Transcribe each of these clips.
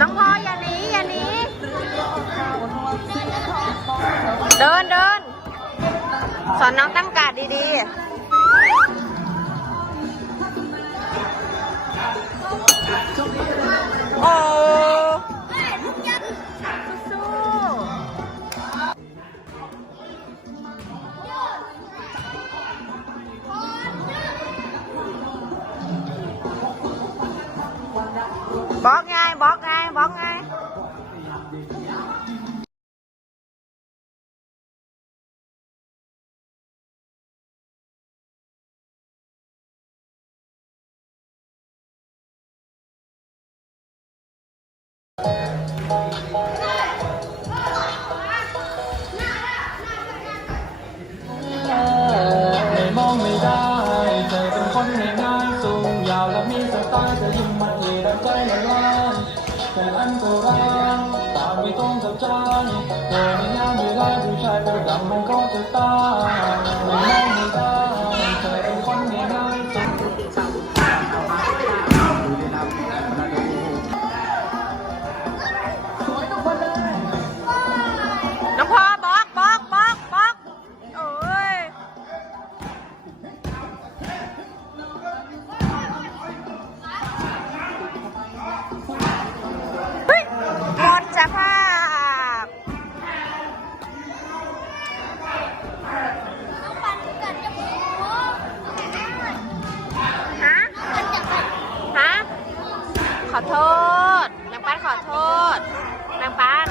น้องพลออย่าหนีอย่าหนีเดินเดินสอนน้องตั้งกาดดีๆ ๆบล็อกไงบล็อกไงบล็อกไงไม่มองไม่ได้เธอเป็นคนง่ายๆสูงยาวและมีสไตล์เธอยิ่งมันเอรั ออันตรายตามไม่ต้องเข้าใจเธอไม่ยากไม่ไล่ผู้ชายตัวดำมันก็จะตาย ขอโทษ นางปานขอโทษ นางปาน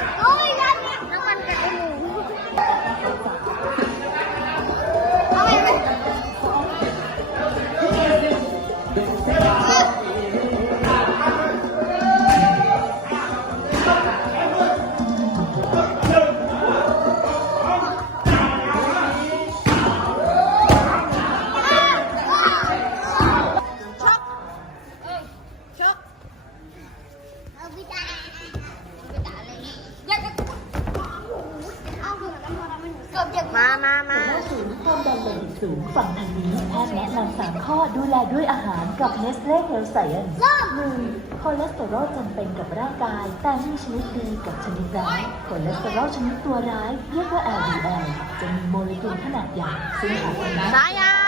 มันมันเกือบจะมามามาศูนย์ความดันโลหิตสูงฝั่งทางนี้แพทย์แนะนำสามข้อดูแลด้วยอาหารกับเนสเล่เฮลไซเอนหนึ่งคอเลสเตอรอลจำเป็นกับร่างกาย แต่มีชนิดดีกับชนิดร้ายคอเลสเตอรอลชนิดตัวร้ายเรียกว่า LDL จะมีโมเลกุลขนาดใหญ่ซึ่งอาจทำให้สายาวไขมันเข้าเกาะ